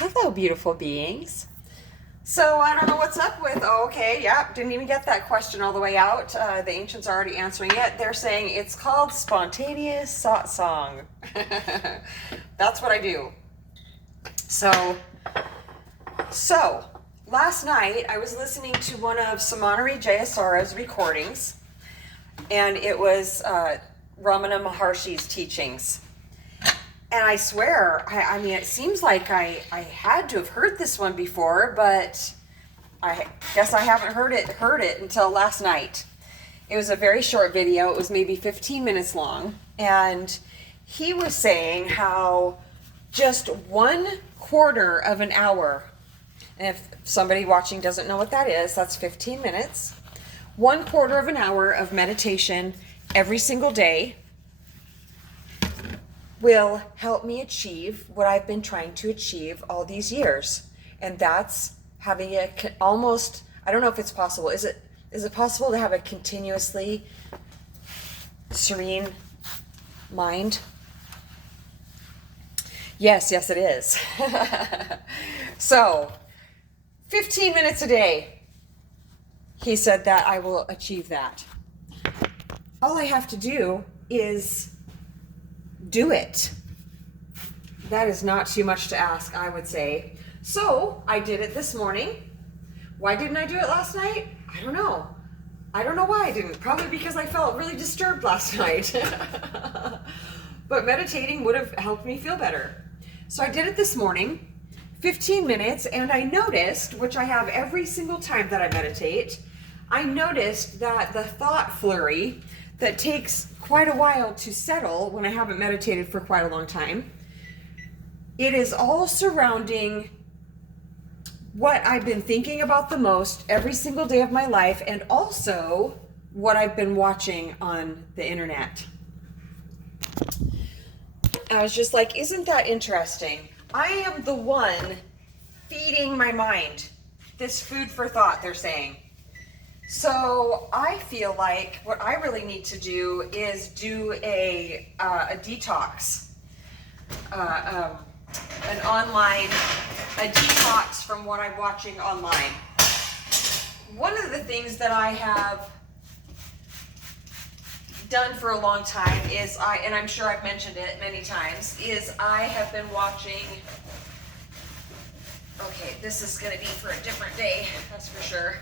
Hello, beautiful beings. So I don't know what's up with, didn't even get that question all the way out. The ancients are already answering it. They're saying it's called spontaneous satsang. That's what I do. So last night I was listening to one of Samanari Jayasara's recordings, and it was Ramana Maharshi's teachings. And I swear, I mean, it seems like I had to have heard this one before, but I guess I haven't heard it until last night. It was a very short video. It was maybe 15 minutes long. And he was saying how just 1/4 of an hour, and if somebody watching doesn't know what that is, that's 15 minutes. 1/4 of an hour of meditation every single day will help me achieve what I've been trying to achieve all these years. And that's having almost, I don't know if it's possible. Is it possible to have a continuously serene mind? Yes, it is. So, 15 minutes a day. He said that I will achieve that. All I have to do is do it. That is not too much to ask, I would say. So I did it this morning. Why didn't I do it last night? I don't know. I don't know why I didn't. Probably because I felt really disturbed last night. But meditating would have helped me feel better. So I did it this morning, 15 minutes, and I noticed, which I have every single time that I meditate, I noticed that the thought flurry that takes quite a while to settle when I haven't meditated for quite a long time, it is all surrounding what I've been thinking about the most every single day of my life, and also what I've been watching on the internet. I was just like, isn't that interesting? I am the one feeding my mind this food for thought, they're saying. So I feel like what I really need to do is do a detox, a detox from what I'm watching online. One of the things that I have done for a long time is and I'm sure I've mentioned it many times, is I have been watching, okay, this is going to be for a different day, that's for sure.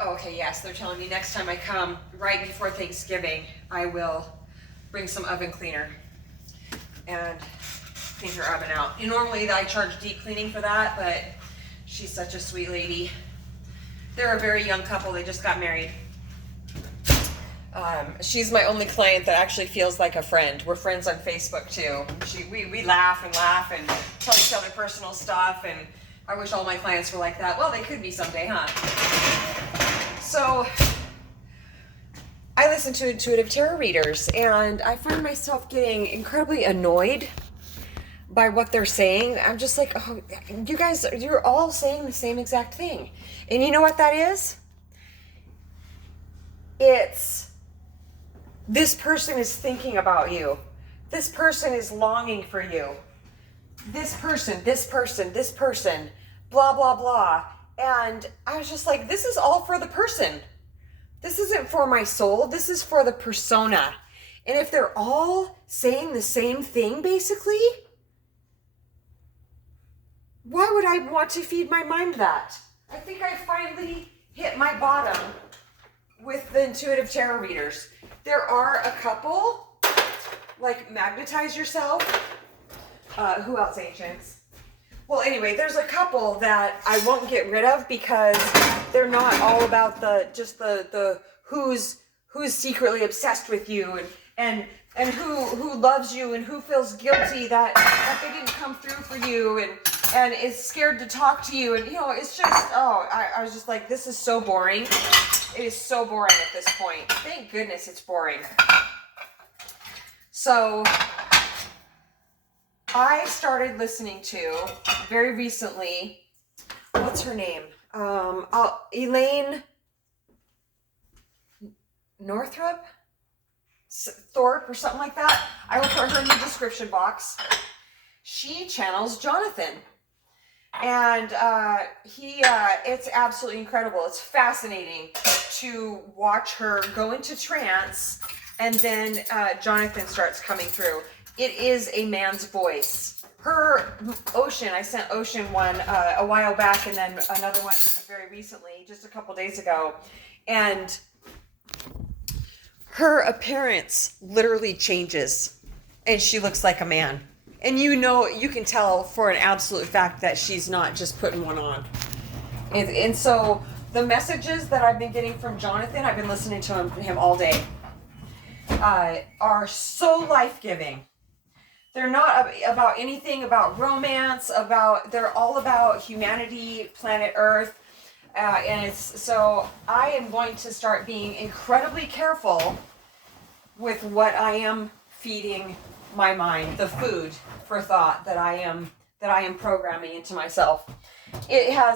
Okay, yes, they're telling me next time I come, right before Thanksgiving, I will bring some oven cleaner and clean her oven out. And normally I charge deep cleaning for that, but she's such a sweet lady. They're a very young couple, they just got married. She's my only client that actually feels like a friend. We're friends on Facebook too. We laugh and tell each other personal stuff, and I wish all my clients were like that. Well, they could be someday, huh? So I listen to intuitive tarot readers, and I find myself getting incredibly annoyed by what they're saying. I'm just like, oh, you guys, you're all saying the same exact thing. And you know what that is? It's, this person is thinking about you. This person is longing for you. This person, blah, blah, blah. And I was just like, this is all for the person. This isn't for my soul. This is for the persona. And if they're all saying the same thing, basically, why would I want to feed my mind that? I think I finally hit my bottom with the intuitive tarot readers. There are a couple, like Magnetize Yourself. Who else, Ancients? Well, anyway, there's a couple that I won't get rid of because they're not all about the who's secretly obsessed with you and who loves you and who feels guilty that they didn't come through for you and is scared to talk to you, and it's just, I was just like, this is so boring. It is so boring at this point. Thank goodness it's boring. So I started listening to, very recently, what's her name? Elaine Northrup? Thorpe or something like that. I will put her in the description box. She channels Jonathan. And it's absolutely incredible. It's fascinating to watch her go into trance, and then Jonathan starts coming through. It is a man's voice. Her Ocean, I sent Ocean one a while back, and then another one very recently, just a couple days ago. And her appearance literally changes, and she looks like a man. And you can tell for an absolute fact that she's not just putting one on. And so the messages that I've been getting from Jonathan, I've been listening to him all day, are so life-giving. They're not about anything about romance, they're all about humanity, planet Earth. And so I am going to start being incredibly careful with what I am feeding my mind, the food for thought that I am programming into myself. I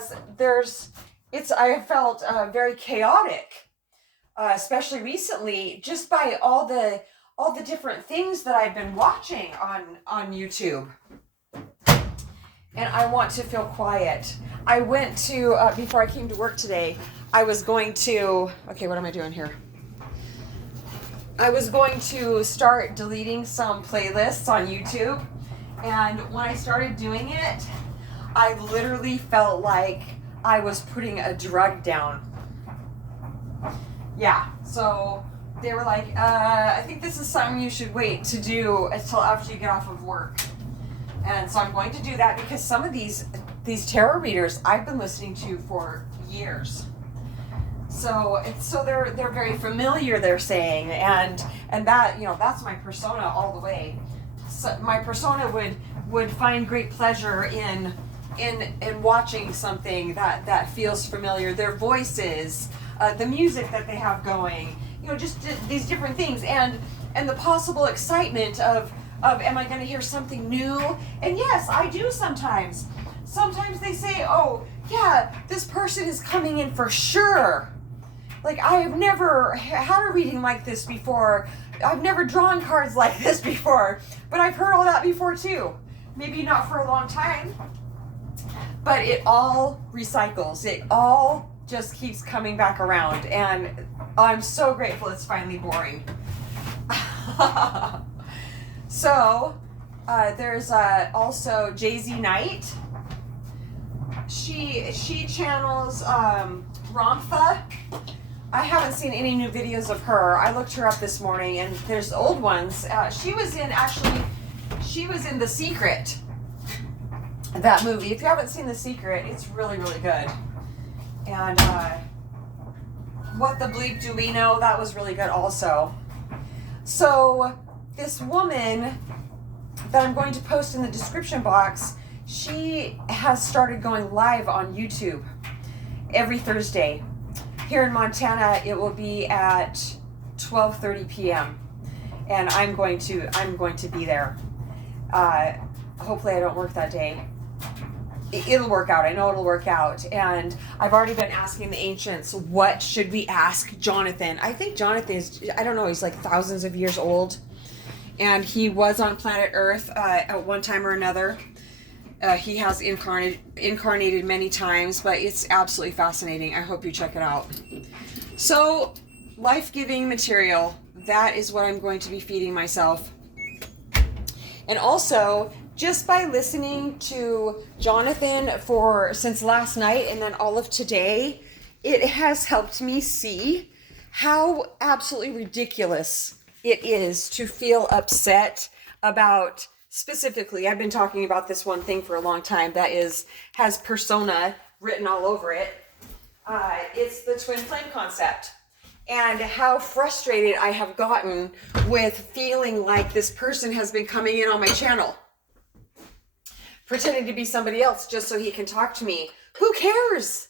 have felt very chaotic, especially recently, just by all the different things that I've been watching on YouTube. And I want to feel quiet. I went to, before I came to work today, I was going to, okay, what am I doing here? I was going to start deleting some playlists on YouTube. And when I started doing it, I literally felt like I was putting a drug down. Yeah, so they were like, I think this is something you should wait to do until after you get off of work. And so I'm going to do that because some of these tarot readers I've been listening to for years. So they're very familiar, they're saying, and that, that's my persona all the way. So my persona would find great pleasure in watching something that feels familiar. Their voices, the music that they have going, just these different things, and the possible excitement of am I going to hear something new? And yes, I do sometimes. Sometimes they say, oh yeah, this person is coming in for sure. Like, I have never had a reading like this before. I've never drawn cards like this before. But I've heard all that before too. Maybe not for a long time. But it all recycles. It all just keeps coming back around. And I'm so grateful it's finally boring. So, there's also Jay-Z Knight. She channels Ramtha. I haven't seen any new videos of her. I looked her up this morning, and there's old ones. She was in The Secret, that movie. If you haven't seen The Secret, it's really, really good. And What the Bleep Do We Know? That was really good also. So this woman that I'm going to post in the description box, she has started going live on YouTube every Thursday. Here in Montana, it will be at 12:30 p.m. and I'm going to be there. Hopefully I don't work that day. It'll work out. I know it'll work out. And I've already been asking the ancients, what should we ask Jonathan? I think Jonathan is, I don't know, he's like thousands of years old. And he was on planet Earth at one time or another. He has incarnated many times, but it's absolutely fascinating. I hope you check it out. So, life-giving material. That is what I'm going to be feeding myself. And also, just by listening to Jonathan since last night and then all of today, it has helped me see how absolutely ridiculous it is to feel upset about, specifically, I've been talking about this one thing for a long time that has persona written all over it. It's the twin flame concept. And how frustrated I have gotten with feeling like this person has been coming in on my channel, pretending to be somebody else just so he can talk to me. Who cares?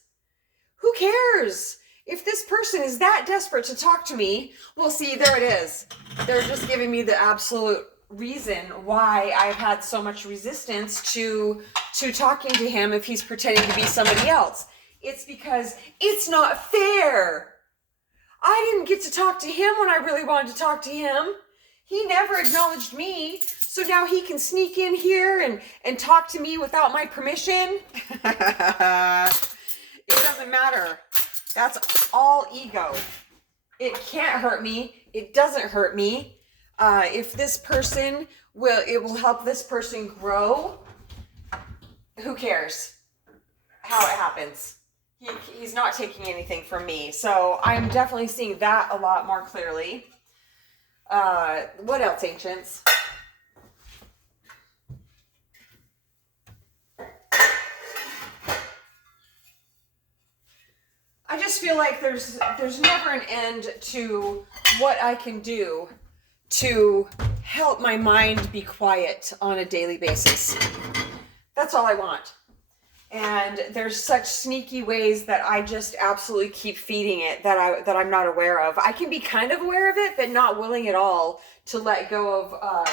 Who cares? If this person is that desperate to talk to me, well, see, there it is. They're just giving me the absolute reason why I've had so much resistance to talking to him if he's pretending to be somebody else. It's because it's not fair. I didn't get to talk to him when I really wanted to talk to him. He never acknowledged me, so now he can sneak in here and talk to me without my permission. It doesn't matter. That's all ego. It can't hurt me. It doesn't hurt me. If this person it will help this person grow, who cares how it happens? He's not taking anything from me. So I'm definitely seeing that a lot more clearly. What else, Ancients? I just feel like there's never an end to what I can do to help my mind be quiet on a daily basis. That's all I want. And there's such sneaky ways that I just absolutely keep feeding it that I'm not aware of. I can be kind of aware of it, but not willing at all to let go of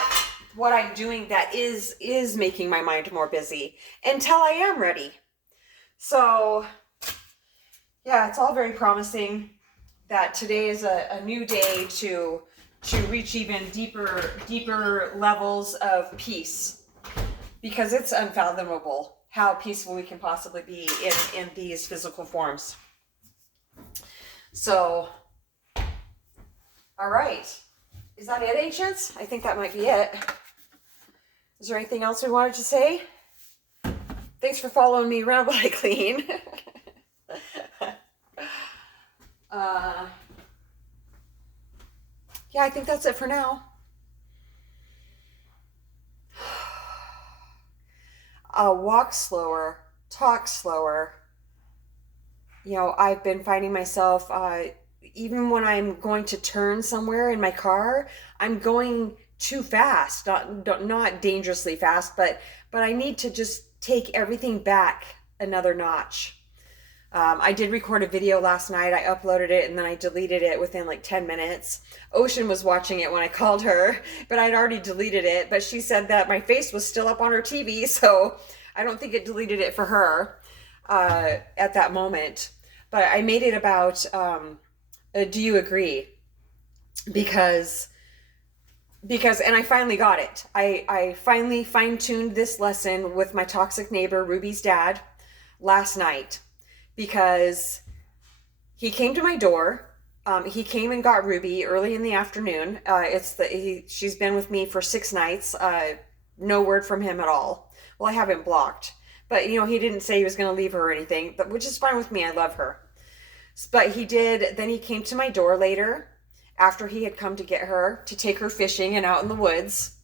what I'm doing that is making my mind more busy until I am ready. So yeah, it's all very promising that today is a new day to reach even deeper levels of peace, because it's unfathomable how peaceful we can possibly be in these physical forms. So, all right. Is that it, Ancients? I think that might be it. Is there anything else we wanted to say? Thanks for following me around while I clean. Yeah, I think that's it for now. Walk slower, talk slower. You know, I've been finding myself, even when I'm going to turn somewhere in my car, I'm going too fast, not dangerously fast, but I need to just take everything back another notch. I did record a video last night. I uploaded it and then I deleted it within like 10 minutes. Ocean was watching it when I called her, but I'd already deleted it. But she said that my face was still up on her TV, so I don't think it deleted it for her at that moment. But I made it about, do you agree? Because, and I finally got it. I finally fine-tuned this lesson with my toxic neighbor, Ruby's dad, last night. Because he came to my door. He came and got Ruby early in the afternoon. She's been with me for 6 nights. No word from him at all. Well, I have him blocked, but you know, he didn't say he was going to leave her or anything, but which is fine with me. I love her. But he did. Then he came to my door later after he had come to get her to take her fishing and out in the woods.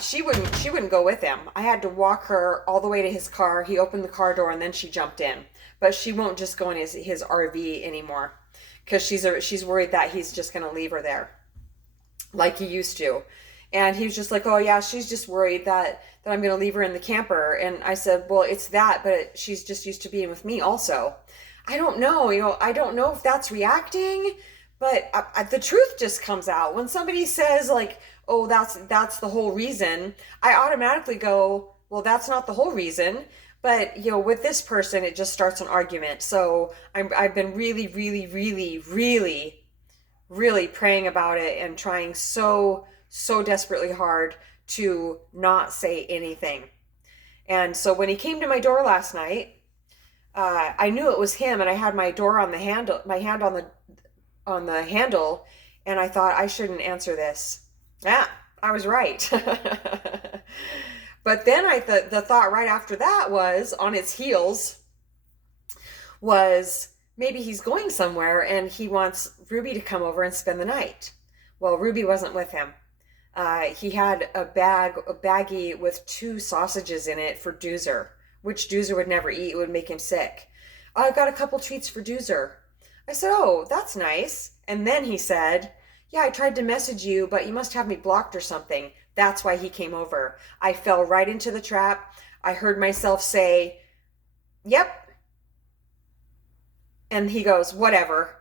She wouldn't go with him. I had to walk her all the way to his car. He opened the car door and then she jumped in. But she won't just go in his RV anymore because she's worried that he's just going to leave her there like he used to. And he was just like, oh yeah, she's just worried that I'm going to leave her in the camper. And I said, well, it's that, but she's just used to being with me also. I don't know. You know, I don't know if that's reacting, but the truth just comes out. When somebody says like, oh, that's the whole reason, I automatically go, well, that's not the whole reason. But, you know, with this person, it just starts an argument. So I've been really, really, really, really, really praying about it and trying so desperately hard to not say anything. And so when he came to my door last night, I knew it was him, and I had my door on the handle, my hand on the handle, and I thought I shouldn't answer this. Yeah, I was right. But then the thought right after that was, on its heels, was maybe he's going somewhere and he wants Ruby to come over and spend the night. Well, Ruby wasn't with him. He had a baggie with 2 sausages in it for Doozer, which Doozer would never eat. It would make him sick. I got a couple treats for Doozer. I said, oh, that's nice. And then he said, yeah, I tried to message you, but you must have me blocked or something. That's why he came over. I fell right into the trap. I heard myself say, yep. And he goes, whatever.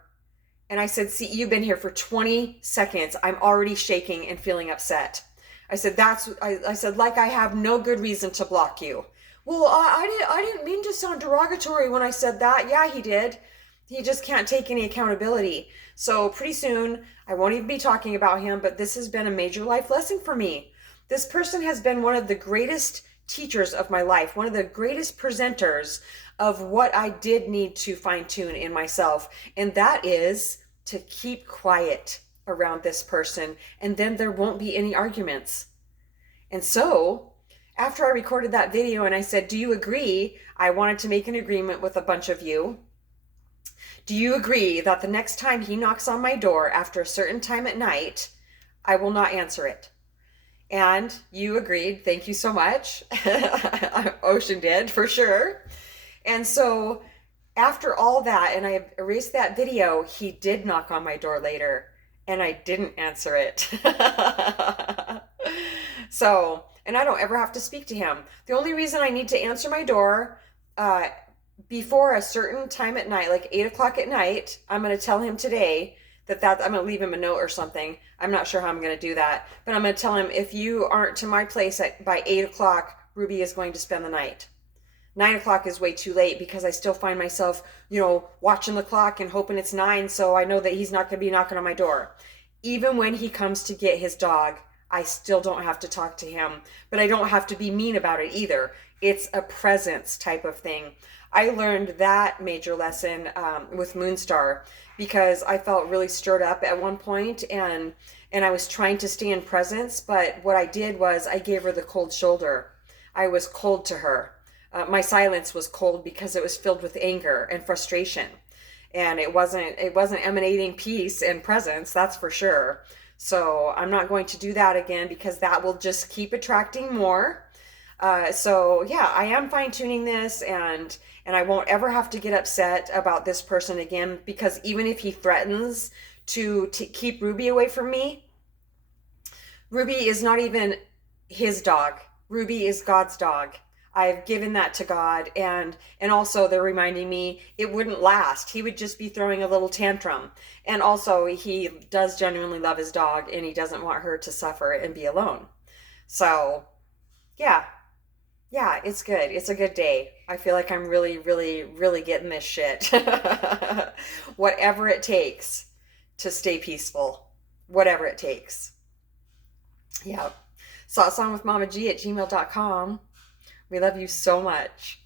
And I said, see, you've been here for 20 seconds. I'm already shaking and feeling upset. I said, I said, like I have no good reason to block you. Well, I didn't mean to sound derogatory when I said that. Yeah, he did. He just can't take any accountability. So pretty soon, I won't even be talking about him, but this has been a major life lesson for me. This person has been one of the greatest teachers of my life, one of the greatest presenters of what I did need to fine tune in myself. And that is to keep quiet around this person, and then there won't be any arguments. And so, after I recorded that video and I said, do you agree? I wanted to make an agreement with a bunch of you. Do you agree that the next time he knocks on my door after a certain time at night, I will not answer it? And you agreed. Thank you so much. Ocean did, for sure. And so after all that, and I erased that video, he did knock on my door later, and I didn't answer it. So, and I don't ever have to speak to him. The only reason I need to answer my door before a certain time at night, like 8 o'clock at night, I'm going to tell him today that I'm going to leave him a note or something. I'm not sure how I'm going to do that, but I'm going to tell him, if you aren't to my place by 8 o'clock, Ruby is going to spend the night. 9 o'clock is way too late because I still find myself, watching the clock and hoping it's 9, so I know that he's not going to be knocking on my door. Even when he comes to get his dog, I still don't have to talk to him, but I don't have to be mean about it either. It's a presence type of thing. I learned that major lesson with Moonstar because I felt really stirred up at one point, and I was trying to stay in presence, but what I did was I gave her the cold shoulder. I was cold to her. My silence was cold because it was filled with anger and frustration, and it wasn't emanating peace and presence, that's for sure. So I'm not going to do that again because that will just keep attracting more. So yeah, I am fine tuning this, and I won't ever have to get upset about this person again, because even if he threatens to keep Ruby away from me, Ruby is not even his dog. Ruby is God's dog. I've given that to God, and also they're reminding me it wouldn't last. He would just be throwing a little tantrum. And also he does genuinely love his dog, and he doesn't want her to suffer and be alone. So yeah, it's good. It's a good day. I feel like I'm really, really, really getting this shit. Whatever it takes to stay peaceful. Whatever it takes. Yeah. SatsangwithmamaG@gmail.com. We love you so much.